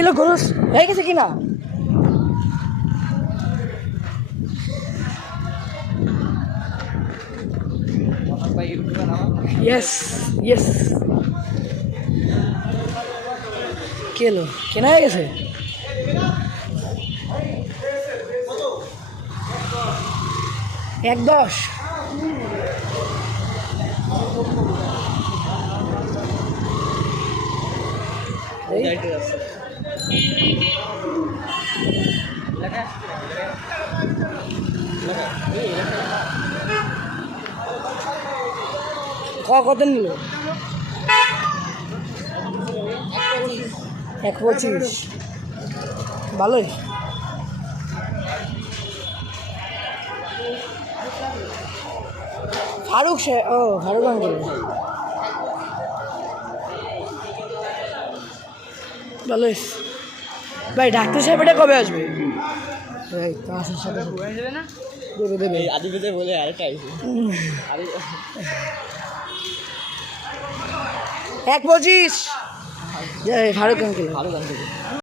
Kilo খরচ হয়ে গেছে কিনা? ইয়েস ইয়েস, কিলো কেনা হয়ে গেছে। এক 10 কত নিল? 1.25, ভালোই। ফারুক ফারুক আঙ্কেল ভালোই। ভাই ডাক্তার সাহেব এটা কবে আসবে? ভাই তো আসার সাথে দেবে দেবে আদি পেতে বলে আরেকটা 1.25 ফারুক আঙ্কেল।